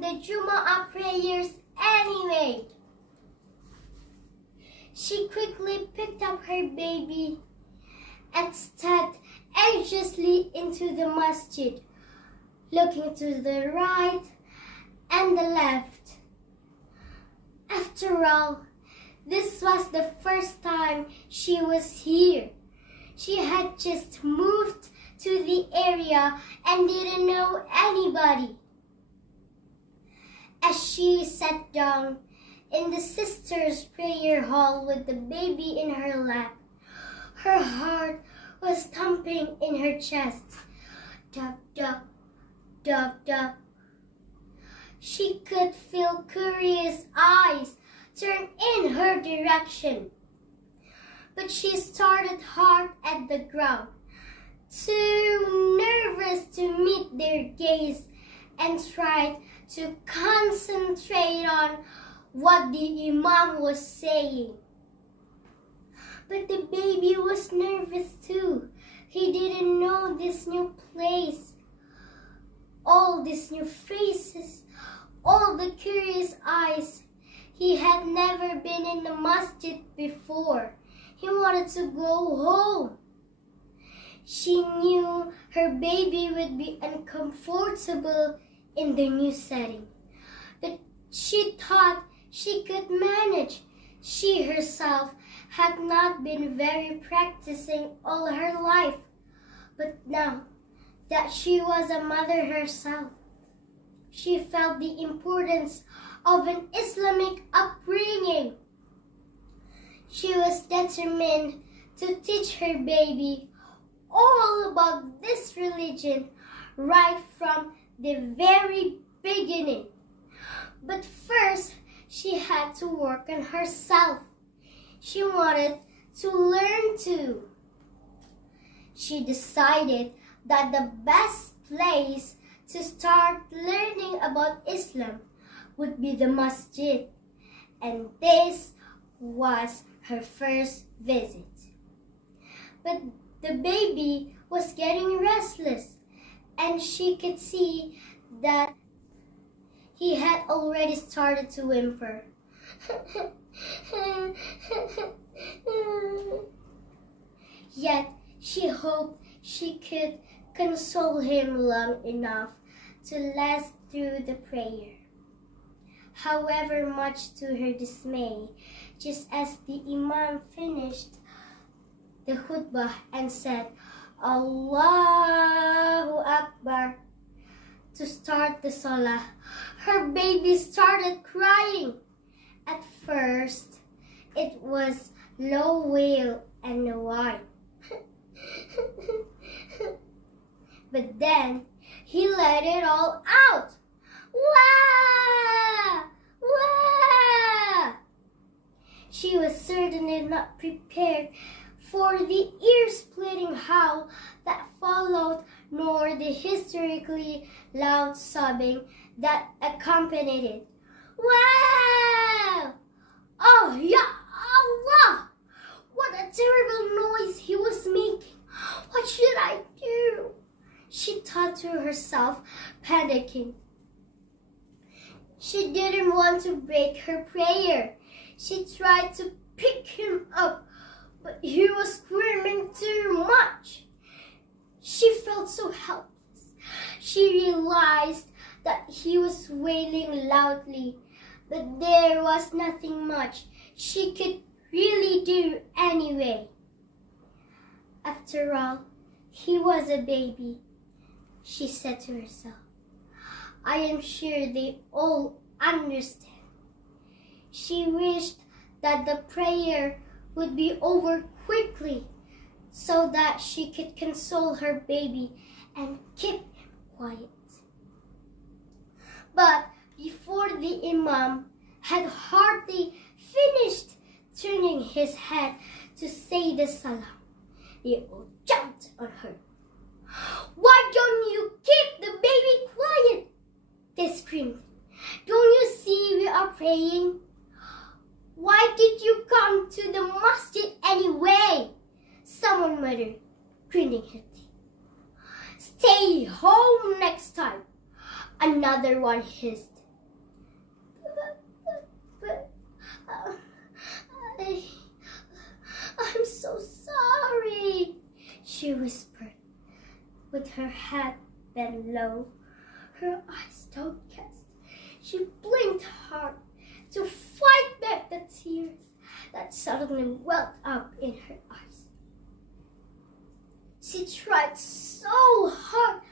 attend the Jumu'ah prayers anyway. She quickly picked up her baby and stepped anxiously into the masjid, looking to the right and the left. After all, this was the first time she was here. She had just moved to the area and didn't know anybody. As she sat down in the sister's prayer hall with the baby in her lap, her heart was thumping in her chest. Dub, dub, dub, dub. She could feel curious eyes turn in her direction. But she started hard at the ground, too nervous to meet their gaze, and tried to concentrate on what the Imam was saying. But the baby was nervous too. He didn't know this new place, all these new faces, all the curious eyes. He had never been in the masjid before. He wanted to go home. She knew her baby would be uncomfortable in the new setting, but she thought she could manage. She herself had not been very practicing all her life, but now that she was a mother herself, she felt the importance of an Islamic upbringing. She was determined to teach her baby all about this religion right from the very beginning. But first, she had to work on herself. She wanted to learn too. She decided that the best place to start learning about Islam would be the masjid, and this was her first visit. But the baby was getting restless, and she could see that he had already started to whimper. Yet she hoped she could console him long enough to last through the prayer. However, much to her dismay, just as the Imam finished the khutbah and said, Allahu Akbar, to start the salah, her baby started crying. At first, it was low wail and a whine. But then, he let it all out. Wah! Wah! She was certainly not prepared for the ear-splitting howl that followed, nor the hysterically loud sobbing that accompanied it. Wow! Oh, Ya Allah! What a terrible noise he was making. What should I do? She thought to herself, panicking. She didn't want to break her prayer. She tried to pick him up, but he was screaming too much. She felt so helpless. She realized that he was wailing loudly, but there was nothing much she could really do anyway. After all, he was a baby, she said to herself. I am sure they all understand. She wished that the prayer would be over quickly so that she could console her baby and keep him quiet. But before the Imam had hardly finished turning his head to say the salam, they all jumped on her. Why don't you keep the baby quiet? They screamed. Don't you see we are praying? Why did you come to the masjid anyway? Someone muttered, grinning her teeth. Stay home next time. Another one hissed. I'm so sorry, she whispered, with her head bent low, her eyes downcast. She blinked hard to fight back the tears that suddenly welled up in her eyes. She tried so hard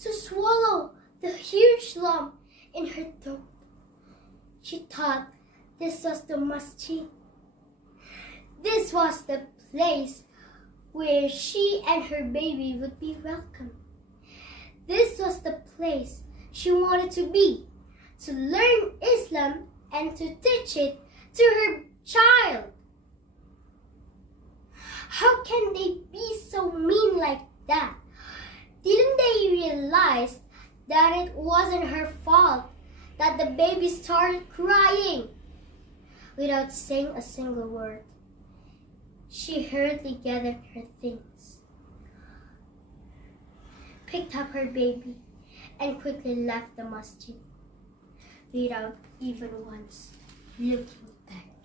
to swallow the huge lump in her throat. She thought this was the masjid. This was the place where she and her baby would be welcome. This was the place she wanted to be, to learn Islam and to teach it to her child. How can they be so mean like that? Didn't they realize that it wasn't her fault that the baby started crying? Without saying a single word, she hurriedly gathered her things, picked up her baby, and quickly left the masjid without even once looking back.